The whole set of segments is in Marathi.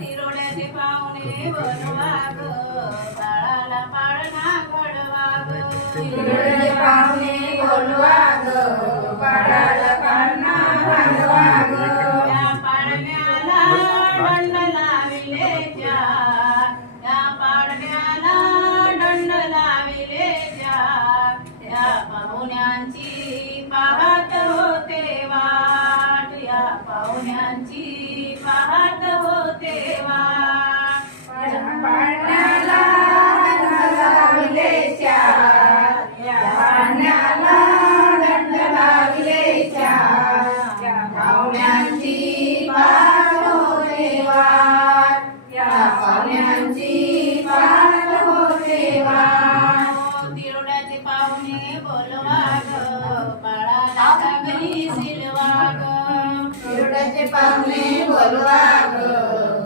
तिरोड्याचे पाहुणे बोलवा ग, बाळाला पाळणा घडवा ग. तिरोड्याचे पाहुणे बोलवा ग, बाळाला पाळणा घडवा ग. त्या पाळण्याला दंड लाविले चार, त्या पाळण्याला दंड लाविले चार. त्या पाहुण्यांची पाहत होते वाट, या पाहुण्यांची पाहत होते वाट. पाळण्याला दंड लाविले चार, या पाळण्याला दंड लाविले चार. या पाहुण्यांची पाहत होते वाट, या पाहुण्यांची पाहत होते वाट. तिरोड्याचे पाहुणे बोलवा ग, बाळाला घरी सिलवा ग. तिरोड्याचे पाहुणे बोलवा ग,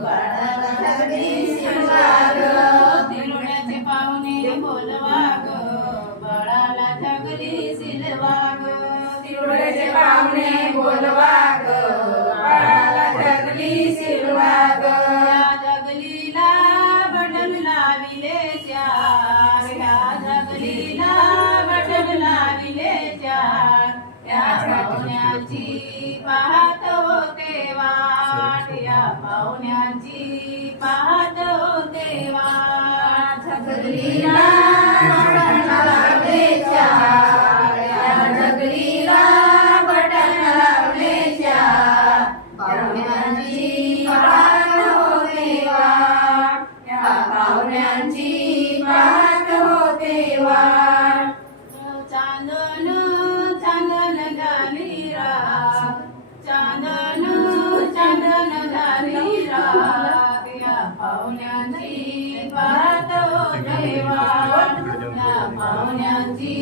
बाळाला घरी शिरवा ग. तिरोड्याचे पाहुणे बोलवा ग, बाळाला घरी सिलवा ग. तिरोड्याचे पाहुणे बोलवा ग, बाळाला जगली शिरवा ग. या जगलीला बटन लाविले चार, या जगलीला बटन लाविले चार. या पाहुण्यांची पाहत होते वाट, या पाहुण्यांची पाहत होते वाट. जगलीला बटन लावले चार, या जगलीला बटन लावले चार. पाहुण्यांची पाहत होते वाट, या पाहुण्यांची पाहत होते वाट. चांदन चांदन झाली रात, चांदन चांदन झाली रात. या पाहुण्यांची पाहत होते वाट, या पाहुण्यांची